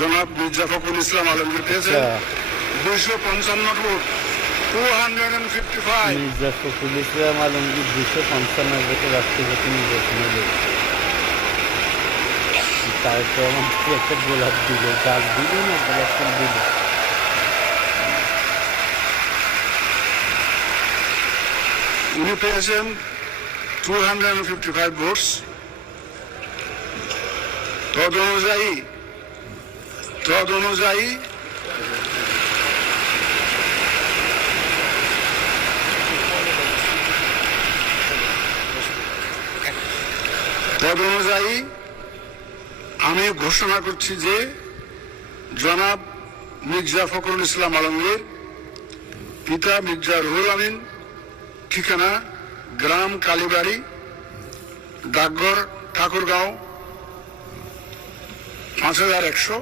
জনাব মির্জা ফখরুল ইসলাম আলমগীর পেয়েছেন 255 ভোট 255। মির্জা ফখরুল ইসলাম আলমগীর 255 ভোটে রাষ্ট্রপতি নির্বাচনে লড়ছে। তারপর আমাকে একটা গোলাপ দিল, গাছ দিল না গোলাপ ফুল দিল। উনি পেয়েছেন 255 ভোটস। তদ অনুযায়ী আমি ঘোষণা করছি যে জনাব মির্জা ফখরুল ইসলাম আলমগীর, পিতা মির্জা রুহুল আমিন, ঠিকানা গ্রাম কালীবাড়ি, ডাকঘর ঠাকুরগাঁও 5100,